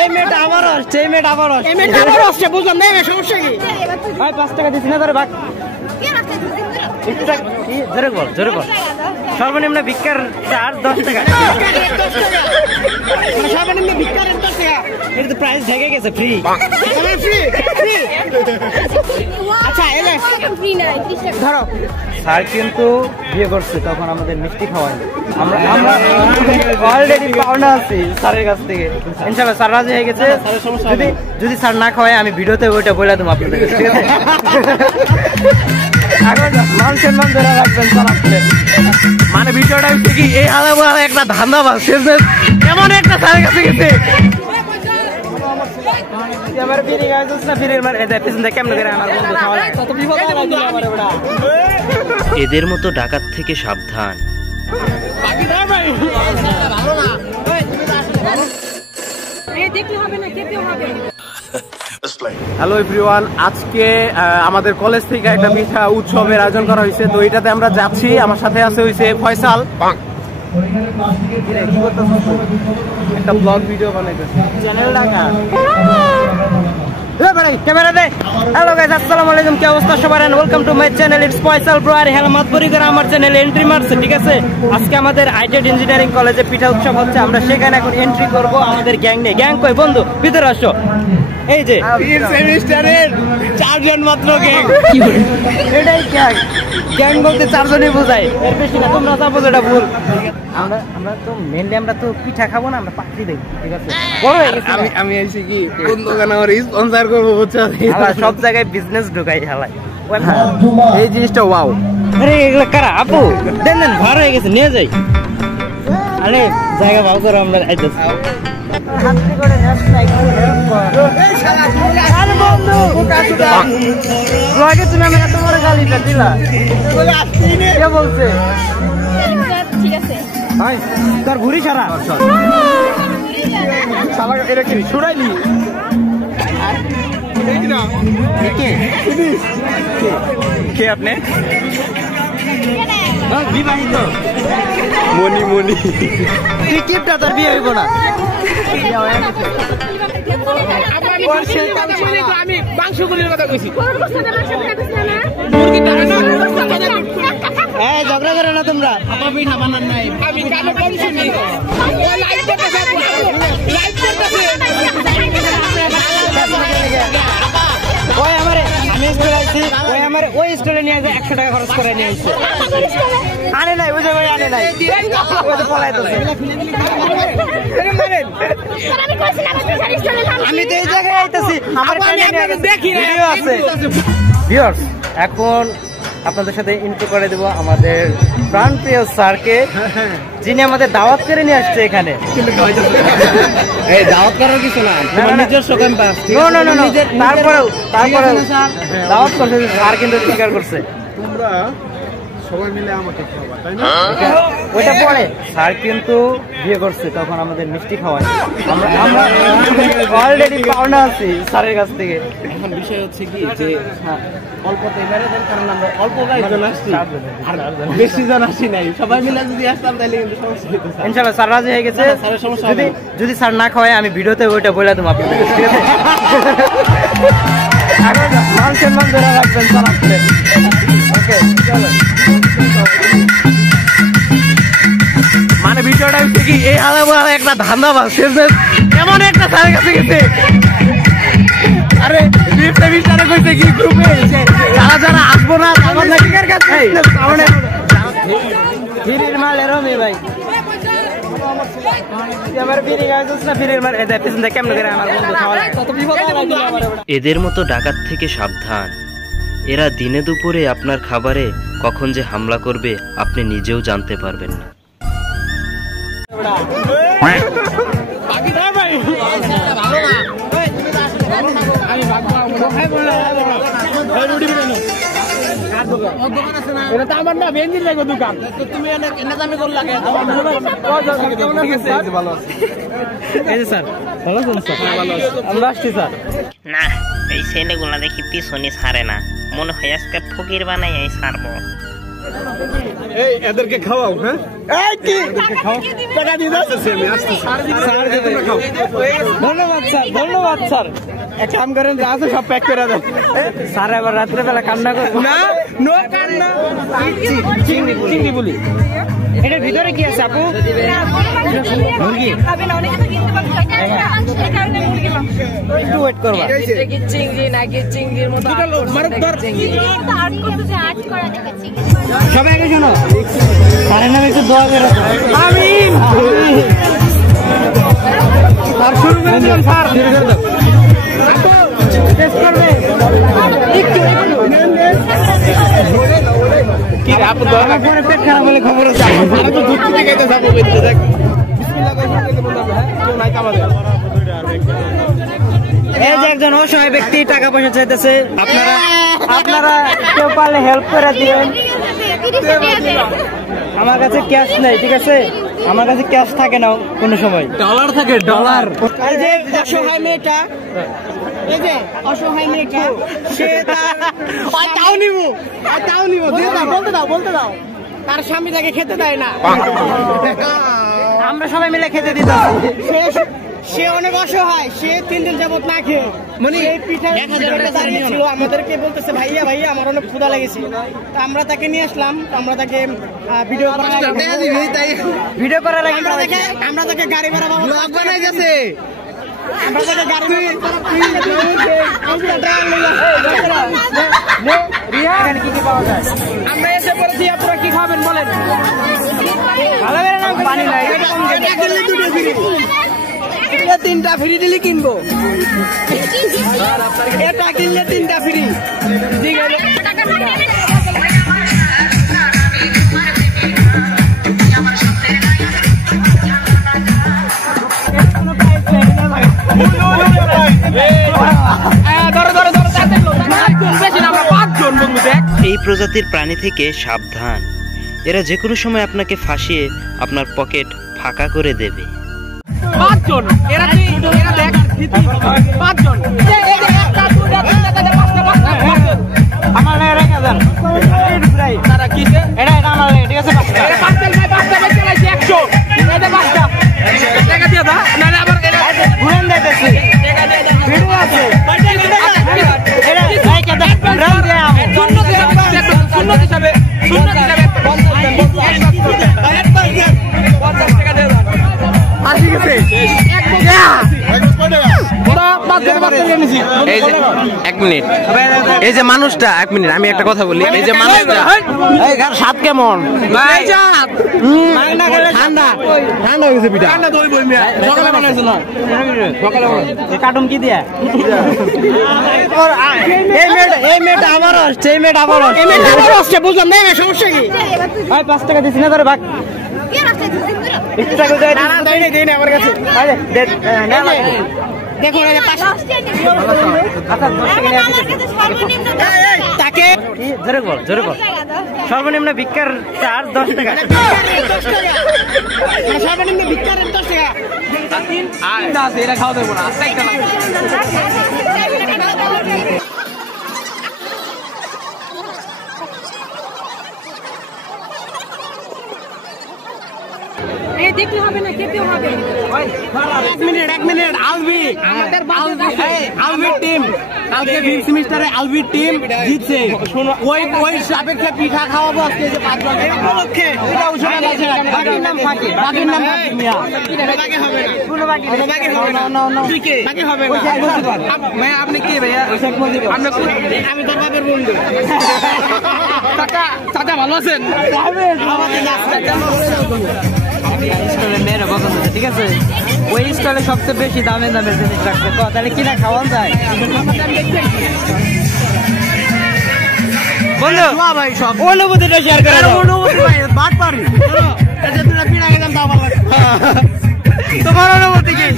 এই মেয়েটা আমার আসছে, এই মেয়েটা আমার আসছে, এই মেয়েটা আমার আসছে, বুঝলাম না এই সমস্যা কি? ভাই 5 টাকা দিছি না ধরে ভাগ। জোরে বল, জোরে বল। সর্বনিম্ন ভিক্ষার চার্জ 10 টাকা। সর্বনিম্ন ভিক্ষার 10 টাকা। এর তো প্রাইস ঢেকে গেছে, ফ্রি। ফ্রি। আচ্ছা এলে ধরো। স্যার কিন্তু বিয়ে করছে, তখন আমাদের মিষ্টি খাওয়ায়। আমরা অলরেডি পাওনা আছি স্যারের কাছ থেকে। ইনশাআল্লাহ স্যার রাজি হয়ে গেছে। যদি স্যার না খাওয়ায় আমি ভিডিওতে ওইটা বলে দেবো আপনাদের, ঠিক আছে? মানুষের নাম ধরে রাখবেন স্যার। মানে ভিডিওটা হচ্ছে কি, এই আলাদা একটা ধান্দা বাস এমন একটা স্যারের কাছে গেছে। এদের মতো ডাকাত থেকে সাবধান। হ্যালো এভরিওয়ান, আজকে আমাদের কলেজ থেকে একটা পিঠা উৎসবের আয়োজন করা হয়েছে। তো এটাতে আমরা যাচ্ছি। আমার সাথে আছে হইছে ফয়সাল। একটা ব্লগ ভিডিও বানাইতেছি, চ্যানেল ডাকা। ক্যামেরা দে। হ্যালো গাইস, আসসালামু আলাইকুম। কি অবস্থা সবার? And welcome to my channel. It's Faisal bro. আর হেলমাত পরিকর আমার চ্যানেলে এন্ট্রি মারছে, ঠিক আছে? আজকে আমাদের আইটেড ইঞ্জিনিয়ারিং কলেজে পিঠা উৎসব হচ্ছে। আমরা সেখানে এখন এন্ট্রি করব আমাদের গ্যাং নিয়ে। গ্যাং কই বন্ধু? ভিতরে আসো। এই যে সেমিস্টারের 4 জন মাত্র গ্যাং। এটাই গ্যাং। গ্যাং বলতে 4 জনই বোঝায়, এর বেশি না। তোমরা যা বোঝো এটা ভুল। আমরা তো মেইনলি আমরা তো পিঠা খাবো না, আমরা পাখি দেখি, ঠিক আছে? আমি আইছি কি কোন দোকানে আমার স্পন্সর করব বুঝছো? সব জায়গায় বিজনেস ঢুকাই হালাই। এই জিনিসটা ওয়াও। আরে এগুলো কারা? আপু দেন দেন, ভার হয়ে গেছে, নিয়ে যাই। আরে জায়গা ভাও করো, আমরা আইতেছি। তুমি আমি এত বড় গালিটা দিলা, কে বলছে? তোর ঘুরি সারা ছুড়াইলি কে আপনি? বিবাহিত মনি মনি। তুই কিপটা, তোর বিয়ে হইব না। আমি মাংসগুলির কথা কইছি। ঝগড়া করো না তোমরা। ওই স্টলে নিয়ে 100 টাকা খরচ করে নিয়ে আসছে। আনে নাই, বুঝে ভাই, আনে নাই, পলাইতেছে। আমি তো এই জায়গায় আইতেছি, আমার ভিডিও আছে। ভিউয়ার্স, এখন আপনাদের সাথে ইন্ট্রো করে দেব আমাদের প্রাণপ্রিয় স্যারকে, যিনি আমাদের দাওয়াত করে নিয়ে আসছে এখানে। এই দাওয়াত করার কিছু না, নিজস্ব ক্যাম্পাস। তারপরেও দাওয়াত করছে স্যার, কিন্তু স্বীকার করছে। তোমরা সবাই মিলে আমাকে খাওয়া, তাই না? ওইটা পরে স্যার কিন্তু বিয়ে করছে, তখন আমাদের মিষ্টি খাওয়ায়। আমরা অলরেডি পাওনা আছি স্যারের কাছ থেকে। এখন বিষয় হচ্ছে কি যে অল্পতে এবারে দেন, কারণ আমরা অল্প কয়েকজন আসছি, বেশি জন আসি নাই। সবাই মিলে যদি আসতাম তাহলে কিন্তু সমস্যা হতো। ইনশাআল্লাহ স্যার রাজি হয়ে গেছে। যদি স্যার না খাওয়ায় আমি ভিডিওতে ওইটা বলে দেবো আপনাদের, ঠিক আছে? মানুষের নাম ধরে রাখবেন স্যার আসলে। ওকে, চলো। মানে ভিডিওটা হচ্ছে কি, এই আলাদা একটা ধান্দা বাস এমন একটা স্যারের কাছে গেছে। আরে সেমিস্টারে কইছে কি গ্রুপে যারা যারা আসবো না আমার নাকির কাছে সামনে ফিরির মাল এরমই ভাই। এদের মতো ডাকাত থেকে সাবধান। এরা দিনে দুপুরে আপনার খাবারে কখন যে হামলা করবে আপনি নিজেও জানতে পারবেন না। না, এই ছেলেগুলা দেখি পিছনে ছাড়ে না, মনে হয় আজকে ফকির বানাই ছাড়বো। এই এদেরকে খাওয়াও। হ্যাঁ এই কি টাকা দিয়ে দাও। ধন্যবাদ স্যার, ধন্যবাদ স্যার। এক কাম করেন, যা আছে সব প্যাক করে দেন। স্যার এবার রাত্রেবেলা কান্না করবো না, নো কান্না। চিংড়ি বলি। এটার ভিতরে কি আছে আপু? মুরগি। একটু ওয়েট করবা। চিংড়ি নাকি চিংড়ির মতো সবাই আগে শোনো, স্যারের নামে একটু দোয়া করে। আমিন। স্যার শুরু করে দিন। স্যার টেস্ট করবে কি রে আপু? দোয়া পরে পেট খারাপ হলে খবর আছে। আরে তো দুধ থেকে খাইতে যাবো বলতে দেখ। বিসমিল্লাহ করে খাইতে বলতে হবে। হ্যাঁ কেউ নাই কামাবে। এই যে একজন অসহায় ব্যক্তি টাকা পয়সা চাইতেছে, আপনারা কেউ পারলে হেল্প করে দিবেন। আমার কাছে ক্যাশ নাই, ঠিক আছে? আমার কাছে ক্যাশ থাকে না কোনো সময়, ডলার থাকে, ডলার। এই যে অসহায় মেয়েটা, এই যে অসহায় মেয়েটা, সে তাও নিব দিয়ে দাও, বলতে দাও। তার স্বামী তাকে খেতে দেয় না, আমরা সবাই মিলে খেতে দিতাম। সে অনেক অসহায়, সে 3 দিন যাবত না খেয়ে মানে এই পিঠা দাঁড়িয়ে ছিল, আমাদেরকে বলতেছে ভাইয়া আমার অনেক ক্ষুধা লেগেছে। আমরা তাকে নিয়ে আসলাম, আমরা তাকে ভিডিও করার আগে আমরা তাকে গাড়ি ভাড়া বানাই গেছে, আমরা তাকে গাড়ি আমরা এসে পড়েছি। আপনারা কি খাবেন বলেন? পানি নাই, 3টা ফ্রি দিলে কিনবো, এটা কিনলে 3টা ফ্রি। ঠিক আছে, এই প্রজাতির প্রাণী থেকে সাবধান, এরা যে কোনো সময় আপনাকে ফাঁসিয়ে আপনার পকেট ফাঁকা করে দেবে। 5 জন, এরা দেখ 5 জন। আমার তারা কি এটা আমার ঠিক আছে, 5টা বেচে লাইছে 100, এদের 5টা টাকা দিয়ে দাও, নালে আবার ঘুরেন দিতেছি ভিডিও আছে, এটা লাইক দাও, রান দে আমো সুন্নত হিসাবে 50 টাকা দিয়ে দাও। আসি গেছে এক মিনিট। এই যে মানুষটা, 1 মিনিট আমি একটা কথা বলি। এই যে মানুষটা, এই ঘর স্বাদ কেমন? ঠান্ডা হয়ে গেছে পিঠা। সকালে বানাইছিল, কার্টুন কি দিয়া এই মেয়েটা আমার আসছে, এই মেয়েটা আমার আসছে, বুঝলাম না সমস্যা কি? 5 টাকা দিছি না তোরে ভাগ তাকে জোরে বল। সর্বনিম্ন ভিক্ষার চার্জ 10 টাকা, সর্বনিম্ন ভিক্ষার 10 টাকা। এটা খাওয়া দেবো না। দেখতে হবে না, খেতে হবে। 1 মিনিট আলবি টিম কালকে 20 সেমিস্টারে আলবি টিম জিতছে। ওই সাপেক্ষে পিঠা খাওয়াবো আজকে, যে 5 জন উপলক্ষে। এটা উৎসব আছে, বাকির নাম ফাঁকি মিয়া, বাকি হবে না, কোনো বাকি হবে না, বাকি হবে না। ভাইয়া আপনি কি ভাইয়া? আমি তোর বাপের বন্ধু। চাচা ভালো আছেন? মেয়েরা পছন্দ, ঠিক আছে? ওই স্টলে সবচেয়ে বেশি দামে জিনিস রাখছে, তাহলে কিনা খাওয়া যায় বন্ধু? ভাই সব অনুভূতিটা শেয়ার করে তোমার অনুভূতি কি?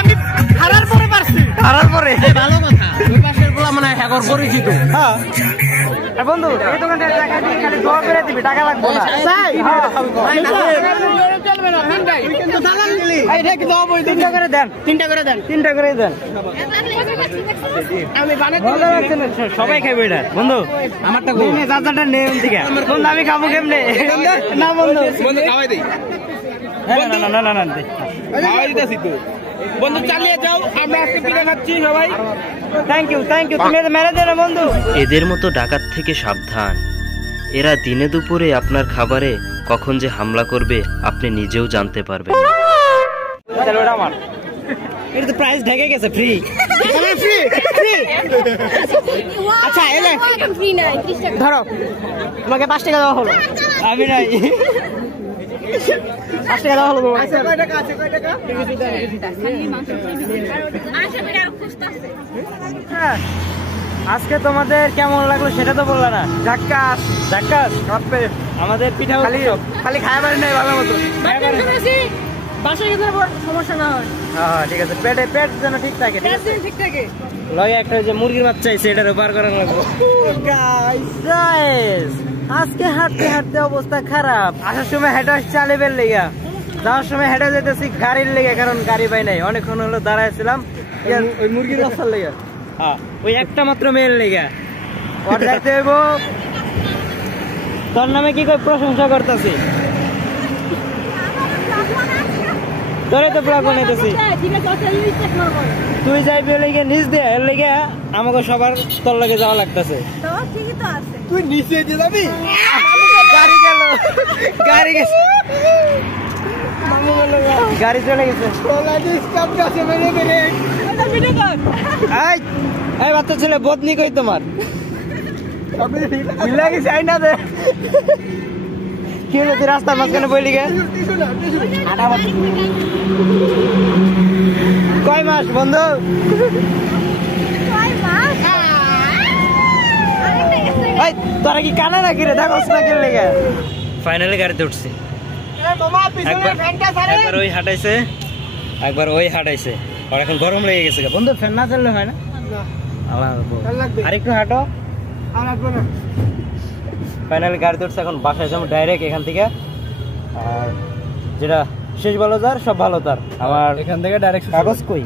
আমি হারার পরে পারছি, হারার পরে ভালো কথা। ওই পাশের গুলা মানে হ্যাগর পরিচিত। হ্যাঁ আর বন্ধু এই দোকানটা টাকা দিয়ে খালি দোয়া করে দিবি, টাকা লাগবে না। চলবে না তিনটাই কিন্তু দালাল দিলি। এটা কি দাও বই তিনটা করে দেন, তিনটা করে দেন, তিনটা করে দেন। আমি বানাতে সবাই খাইবে এটা বন্ধু। আমারটা কই নে চাচাটা নে ওন থেকে। বন্ধু আমি খাবো কেমনে? না বন্ধু বন্ধু খাওয়াই দেই। না না না না না খাওয়াই দিতেছি তো বন্ধু, চালিয়ে যাও। আমরা আজকে পিঠা খাচ্ছি সবাই। থ্যাংক ইউ তুমি মেরে দে না বন্ধু। এদের মতো ডাকাত থেকে সাবধান। এরা দিনে দুপুরে আপনার খাবারে কখন যে হামলা করবে আপনি নিজেও জানতে পারবেন। চলো এটা আমার। এটা তো প্রাইস ঢেকে গেছে, ফ্রি ফ্রি ফ্রি। আচ্ছা এলে ফ্রি না 30 টাকা ধরো, তোমাকে 5 টাকা দেওয়া হলো। আমি নাই 5 টাকা দেওয়া হলো। আচ্ছা কয় টাকা আছে, কয় টাকা? আজকে তোমাদের কেমন লাগলো সেটা তো বললা না। ঝাক্কাস ঝাক্কাস কাপে আমাদের পিঠা খালি খায় পারি নাই ভালো মতো। বাসায় গেলে সমস্যা না হয়। হ্যাঁ ঠিক আছে, পেট যেন ঠিক থাকে। ঠিক থাকে লগে একটা ওই যে মুরগির বাচ্চা আছে, এটার উপর করানো লাগবে। গাইস আজকে হাঁটতে হাঁটতে অবস্থা খারাপ। আসার সময় হেঁটে চালিবের লেগা, যাওয়ার সময় হেঁটে যেতেছি গাড়ির লেগে, কারণ গাড়ি পাই নাই। অনেকক্ষণ হলো দাঁড়াইছিলাম ওই মুরগির বাচ্চার লেগা। হ্যাঁ ওই একটা মাত্র মেয়ের লেগা ওর যাইতে হইব। তোর নামে কি কই প্রশংসা করতেছি, তোরে তো ব্লগ বানাইতেছি। তুই যাইবি লেগে নিচ দিয়ে, এর লেগে আমাকে সবার তোর লগে যাওয়া লাগতেছে। তুই নিচে দিয়ে যাবি, গাড়ি গেল, গাড়ি গেছে, গাড়ি চলে গেছে। এই বাচ্চা ছেলে বদনি কই তোমার গেছে আইনা দে। কি হলো তুই রাস্তার মাঝখানে বইলি গে? কয় মাস বন্ধু? তোরা কি কানা নাকি রে? দেখোস না কেন লেগে? ফাইনালি গাড়িতে উঠছি। একবার ওই হাঁটাইছে, একবার ওই হাঁটাইছে। আর এখন গরম লেগে গেছে বন্ধু, ফ্যান না চাললে হয় না। আরেকটু হাঁটো। ফাইনালি গাড়িতে উঠছে, এখন বাসায় যাবো ডাইরেক্ট এখান থেকে। আর যেটা শেষ ভালো তার সব ভালো তার। আমার এখান থেকে ডাইরেক্ট কাগজ কই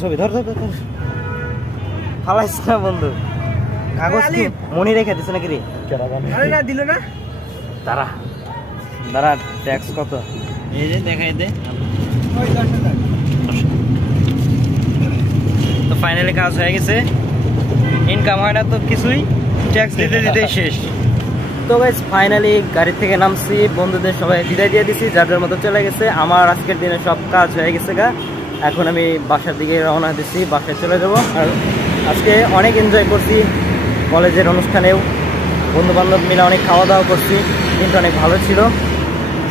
ছবি ধর ফালাইস না বন্ধু। কাগজ কি মনে রেখে দিছে নাকি রে? দিল না তারা দাঁড়া। ট্যাক্স কত এই যে দেখাই দে। তো ফাইনালি কাজ হয়ে গেছে, ইনকাম হয় না তো কিছুই, ট্যাক্স দিতে দিতে শেষ। তো গাইস ফাইনালি গাড়ি থেকে নামছি, বন্ধুদের সবাই বিদায় দিয়ে দিছি, যার যার মতো চলে গেছে। আমার আজকের দিনে সব কাজ হয়ে গেছে গা। এখন আমি বাসার দিকে রওনা দিচ্ছি, বাসায় চলে যাব। আর আজকে অনেক এনজয় করছি, কলেজের অনুষ্ঠানেও বন্ধু বান্ধব মিলে অনেক খাওয়া দাওয়া করছি, কিন্তু অনেক ভালো ছিল।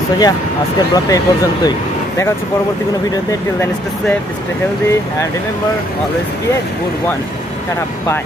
সো ইয়া আজকের ব্লগটা এই পর্যন্তই। দেখা হচ্ছে পরবর্তী কোনো ভিডিওতে। Till then stay safe, stay healthy, and remember always be a good one. Tata by.